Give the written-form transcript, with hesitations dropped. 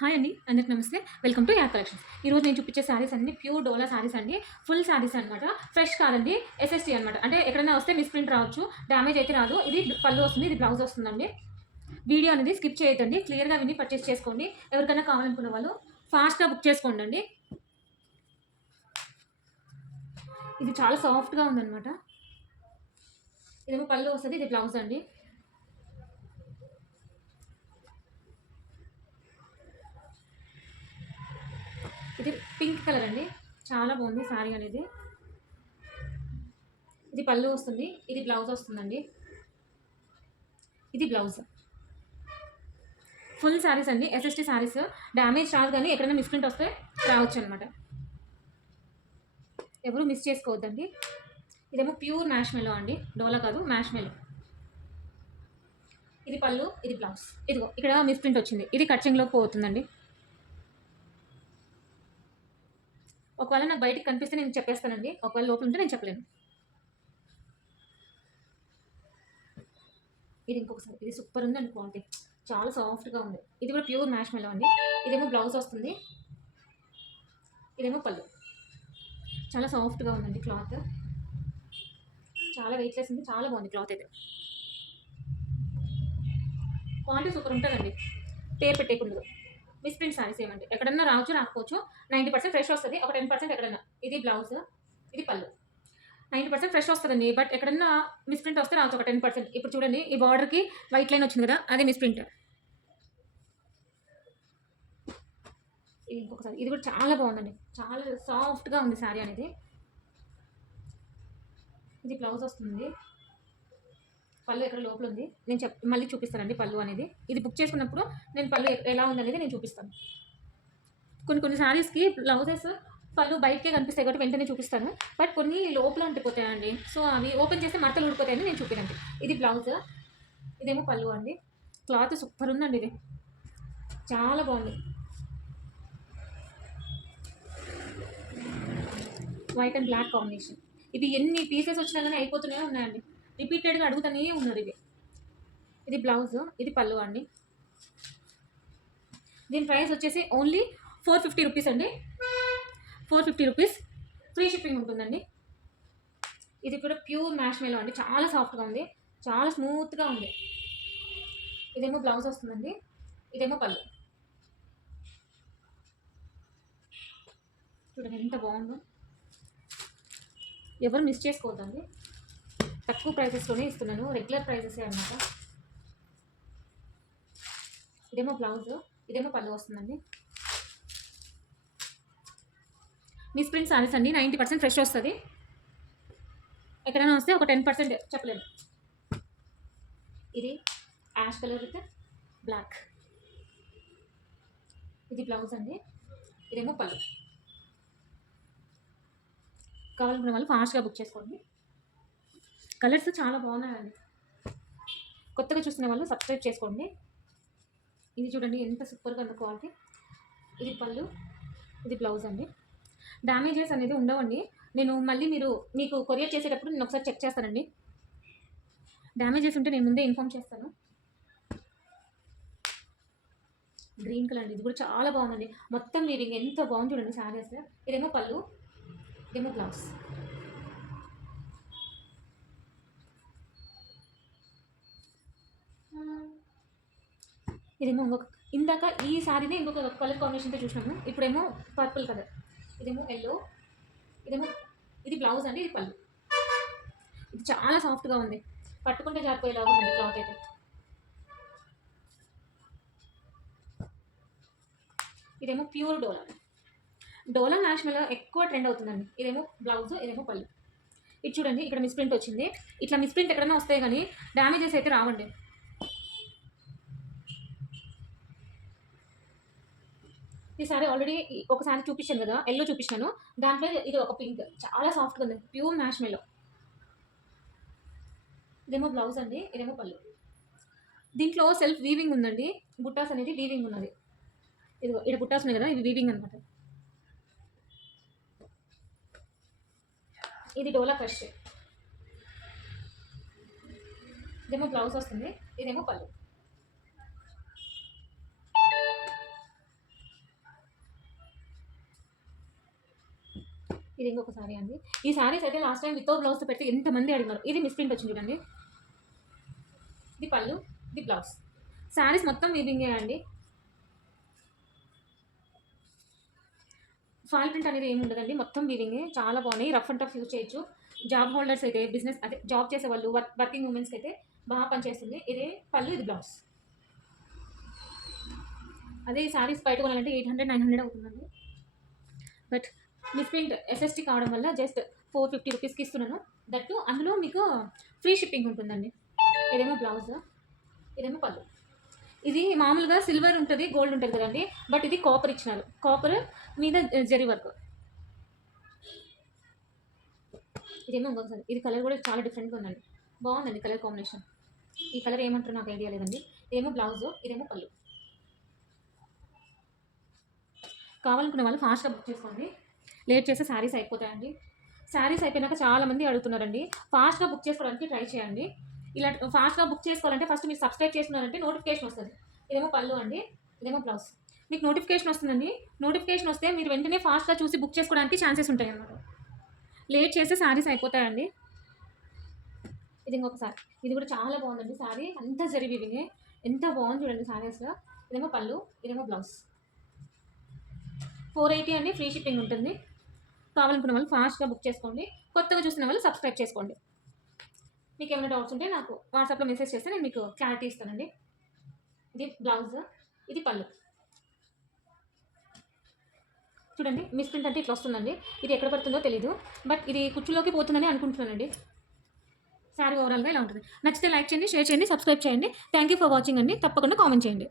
Hi అండి, అందరికి నమస్తే. Welcome to app collections. ఈరోజు నేను చూపించే శారీస్ అన్ని ప్యూర్ డోలా శారీస్ అండి. ఫుల్ శారీస్ అనమాట. ఫ్రెష్ కాదండి, ఎస్ఎస్టీ అనమాట. అంటే ఎక్కడైనా వస్తే మిస్ప్రింట్ రావచ్చు, డ్యామేజ్ అయితే రాదు. ఇది పళ్ళు వస్తుంది, ఇది బ్లౌజ్ వస్తుందండి. వీడియో అనేది స్కిప్ చేయొద్దండి, క్లియర్గా విని పర్చేస్ చేసుకోండి. ఎవరికైనా కావాలనుకున్న వాళ్ళు ఫాస్ట్గా బుక్ చేసుకోండి అండి. ఇది చాలా సాఫ్ట్గా ఉందన్నమాట. ఇదేమో పళ్ళు వస్తుంది, ఇది బ్లౌజ్ అండి. ఇది పింక్ కలర్ అండి, చాలా బాగుంది శారీ అనేది. ఇది పళ్ళు వస్తుంది, ఇది బ్లౌజ్ వస్తుందండి. ఇది బ్లౌజ్. ఫుల్ శారీస్ అండి, ఎస్ఎస్టీ శారీస్. డ్యామేజ్ రాదు, కానీ ఎక్కడైనా మిస్ప్రింట్ వస్తే రావచ్చు అనమాట. ఎవరు మిస్ చేసుకోవద్దండి. ఇదేమో ప్యూర్ మ్యాష్ మెలో అండి, డోలా కాదు, మ్యాష్ మెలో. ఇది పళ్ళు, ఇది బ్లౌజ్. ఇదిగో ఇక్కడ మిస్ప్రింట్ వచ్చింది, ఇది కట్చింగ్లోకి పోతుందండి. ఒకవేళ నాకు బయటికి కనిపిస్తే నేను చెప్పేస్తానండి, ఒకవేళ లోపల ఉంటే నేను చెప్పలేను. ఇది ఇంకొకసారి, ఇది సూపర్ ఉందండి క్వాలిటీ, చాలా సాఫ్ట్గా ఉంది. ఇది కూడా ప్యూర్ మ్యాష్ మెలో అండి. ఇదేమో బ్లౌజ్ వస్తుంది, ఇదేమో పళ్ళు. చాలా సాఫ్ట్గా ఉందండి క్లాత్, చాలా వెయిట్లెస్ ఉంది, చాలా బాగుంది క్లాత్ అయితే. క్వాలిటీ సూపర్ ఉంటుందండి, పేరు పెట్టేకుండదు. మిస్ప్రింట్ శారీస్ ఏమంటే ఎక్కడన్నా రావచ్చు, రాకపోవచ్చు. 90% ఫ్రెష్ వస్తుంది, ఒక 10% ఎక్కడన్నా. ఇది బ్లౌజ్, ఇది పళ్ళు. 90% ఫ్రెష్ వస్తుందండి, బట్ ఎక్కడన్నా మిస్ప్రింట్ వస్తే రావచ్చు ఒక 10%. ఇప్పుడు చూడండి, ఈ బార్డర్కి వైట్ లైన్ వచ్చింది కదా, అదే మిస్ప్రింట్. ఇది ఇంకొకసారి, ఇది కూడా చాలా బాగుందండి, చాలా సాఫ్ట్గా ఉంది శారీ అనేది. ఇది బ్లౌజ్ వస్తుంది, పళ్ళు ఎక్కడ లోపల ఉంది నేను మళ్ళీ చూపిస్తానండి పళ్ళు అనేది. ఇది బుక్ చేసుకున్నప్పుడు నేను పళ్ళు ఎలా ఉందనేది నేను చూపిస్తాను. కొన్ని శారీస్కి బ్లౌజెస్ పళ్ళు బయటకే కనిపిస్తాయి కాబట్టి వెంటనే చూపిస్తాను, బట్ కొన్ని లోపల ఉండిపోతాయండి. సో అవి ఓపెన్ చేస్తే మడతలు ఊడిపోతాయని నేను చూపినండి. ఇది బ్లౌజ్, ఇదేమో పళ్ళు అండి. క్లాత్ సూపర్ ఉందండి, ఇది చాలా బాగుంది. White and black combination. ఇది ఎన్ని పీసెస్ వచ్చినా కానీ అయిపోతూనే ఉన్నాయండి, రిపీటెడ్గా అడుగుతూనే ఉన్నారు ఇవి. ఇది బ్లౌజ్, ఇది పళ్ళు అండి. దీని ప్రైస్ వచ్చేసి ఓన్లీ 450 రూపీస్ అండి. 450 రూపీస్, ఫ్రీ షిప్పింగ్ ఉంటుందండి. ఇది కూడా ప్యూర్ మ్యాష్ మెలో అండి, చాలా సాఫ్ట్గా ఉంది, చాలా స్మూత్గా ఉంది. ఇదేమో బ్లౌజ్ వస్తుందండి, ఇదేమో పళ్ళు. చూడండి ఎంత బాగుందో, ఎవరు మిస్ చేసుకోవద్దండి. తక్కువ ప్రైజెస్లోనే ఇస్తున్నాను, రెగ్యులర్ ప్రైజెసే అనమాట. ఇదేమో బ్లౌజ్, ఇదేమో పళ్ళు వస్తుందండి. మిస్ప్రింట్ శారీస్ అండి, 90% ఫ్రెష్ వస్తుంది. ఎక్కడైనా వస్తే ఒక 10% చెప్పలేము. ఇది యాష్ కలర్ విత్ బ్లాక్. ఇది బ్లౌజ్ అండి, ఇదేమో పళ్ళు. కావాలనుకున్న వాళ్ళు ఫాస్ట్గా బుక్ చేసుకోండి. కలర్స్ చాలా బాగున్నాయండి. కొత్తగా చూస్తున్న వాళ్ళు సబ్స్క్రైబ్ చేసుకోండి. ఇది చూడండి ఎంత సూపర్గా ఉంది క్వాలిటీ. ఇది పళ్ళు, ఇది బ్లౌజ్ అండి. డ్యామేజెస్ అనేది ఉండవండి. నేను మళ్ళీ మీకు కొరియర్ చేసేటప్పుడు నేను ఒకసారి చెక్ చేస్తానండి. డ్యామేజెస్ ఉంటే నేను ముందే ఇన్ఫామ్ చేస్తాను. గ్రీన్ కలర్ అండి, ఇది కూడా చాలా బాగుందండి. మొత్తం వీవింగ్ ఎంత బాగుంది చూడండి శారీస్. ఇదేమో పళ్ళు, ఇదేమో బ్లౌజ్. ఇదేమో ఇందాక ఈ శారీని ఇంకొక కలర్ కాంబినేషన్తో చూసినాము, ఇప్పుడేమో పర్పుల్ కలర్. ఇదేమో ఎల్లో, ఇది బ్లౌజ్ అండి, ఇది పళ్ళు. ఇది చాలా సాఫ్ట్గా ఉంది, పట్టుకుంటే జారిపోయేలాగా ఉంది క్లాత్ అయితే. ఇదేమో ప్యూర్ డోలా. డోలా మ్యాష్ మెలో ఎక్కువ ట్రెండ్ అవుతుందండి. ఇదేమో బ్లౌజ్, ఇదేమో పళ్ళు. ఇది చూడండి, ఇక్కడ మిస్ప్రింట్ వచ్చింది. ఇట్లా మిస్ప్రింట్ ఎక్కడైనా వస్తాయి, కానీ డ్యామేజెస్ అయితే రావండి. ఈ సారీ ఆల్రెడీ ఒకసారి చూపించాను కదా, ఎల్లో చూపించాను. దాంట్లో ఇది ఒక పింక్, చాలా సాఫ్ట్గా ఉంది, ప్యూర్ మ్యాష్ మెలో. ఇదేమో బ్లౌజ్ అండి, ఇదేమో పళ్ళు. దీంట్లో సెల్ఫ్ వీవింగ్ ఉందండి, బుట్టాస్ అనేది వీవింగ్ ఉన్నది. ఇదిగో ఇక్కడ బుట్టాస్ ఉన్నాయి కదా, ఇది వీవింగ్ అనమాట. ఇది డోలా క్రష్. ఇదేమో బ్లౌజ్ వస్తుంది, ఇదేమో పళ్ళు. ఇది ఇంకొక సారీ అండి. ఈ సారీస్ అయితే లాస్ట్ టైం వితౌట్ బ్లౌజ్ పెట్టి ఎంతమంది అడిగినారు. ఇది మిస్ ప్రింట్ వచ్చింది చూడండి. ఇది పళ్ళు, ఇది బ్లౌజ్. సారీస్ మొత్తం వీవింగే అండి. ఫాల్ ప్రింట్ అనేది ఏమి ఉండదండి, మొత్తం వీవింగే. చాలా బాగున్నాయి. రఫ్ అండ్ టఫ్ యూజ్ చేయొచ్చు. జాబ్ హోల్డర్స్ అయితే, బిజినెస్ అదే జాబ్ చేసే వాళ్ళు, వర్కింగ్ ఉమెన్స్కి అయితే బాగా పనిచేస్తుంది. ఇదే పళ్ళు, ఇది బ్లౌజ్. అదే ఈ సారీస్ బయట కొనాలంటే 800-900 అవుతుందండి. బట్ మిస్ ప్రింట్ ఎస్ఎస్టీ కావడం వల్ల జస్ట్ 450 రూపీస్కి ఇస్తున్నాను. దట్టు అందులో మీకు ఫ్రీ షిప్పింగ్ ఉంటుందండి. ఇదేమో బ్లౌజ్, ఇదేమో పళ్ళు. ఇది మామూలుగా సిల్వర్ ఉంటుంది, గోల్డ్ ఉంటుంది కదండి. బట్ ఇది కాపర్ ఇచ్చినారు. కాపర్ మీద జరీ వర్క్. ఇదేమో ఇంకొకసారి. ఇది కలర్ కూడా చాలా డిఫరెంట్గా ఉందండి. బాగుందండి కలర్ కాంబినేషన్. ఈ కలర్ ఏమంటారో నాకు ఐడియా లేదండి. ఇదేమో బ్లౌజ్, ఇదేమో పళ్ళు. కావాలనుకునే వాళ్ళు ఫాస్ట్గా బుక్ చేసుకోండి. లేట్ చేస్తే శారీస్ అయిపోతాయండి. శారీస్ అయిపోయినాక చాలామంది అడుగుతున్నారండి. ఫాస్ట్గా బుక్ చేసుకోవడానికి ట్రై చేయండి. ఇలా ఫాస్ట్గా బుక్ చేసుకోవాలంటే ఫస్ట్ మీరు సబ్స్క్రైబ్ చేసుకున్నారంటే నోటిఫికేషన్ వస్తుంది. ఇదేమో పళ్ళు అండి, ఇదేమో బ్లౌజ్. మీకు నోటిఫికేషన్ వస్తుందండి. నోటిఫికేషన్ వస్తే మీరు వెంటనే ఫాస్ట్గా చూసి బుక్ చేసుకోవడానికి ఛాన్సెస్ ఉంటాయి అన్నమాట. లేట్ చేస్తే శారీస్ అయిపోతాయండి. ఇది ఇంకొకసారి. ఇది కూడా చాలా బాగుందండి శారీ. అంతా జరిగివింగే, ఎంత బాగుంది చూడండి శారీస్లో. ఇదేమో పళ్ళు, ఇదేమో బ్లౌజ్. 480 అండి, ఫ్రీ షిప్పింగ్ ఉంటుంది. కావాలనుకున్న వాళ్ళు ఫాస్ట్గా బుక్ చేసుకోండి. కొత్తగా చూసిన వాళ్ళు సబ్స్క్రైబ్ చేసుకోండి. మీకు ఏమైనా డౌట్స్ ఉంటే నాకు వాట్సాప్లో మెసేజ్ చేస్తే నేను మీకు క్లారిటీ ఇస్తానండి. ఇది బ్లౌజ్, ఇది పళ్ళు. చూడండి మిస్ ప్రింట్ అంటే ఇట్లా వస్తుందండి. ఇది ఎక్కడ పడుతుందో తెలీదు, బట్ ఇది కుచ్చులోకి పోతుందని అనుకుంటున్నానండి. శారీ ఓవరాల్గా ఇలా ఉంటుంది. నచ్చితే లైక్ చేయండి, షేర్ చేయండి, సబ్స్క్రైబ్ చేయండి. థ్యాంక్ యూ ఫర్ వాచింగ్ అండి. తప్పకుండా కామెంట్ చేయండి.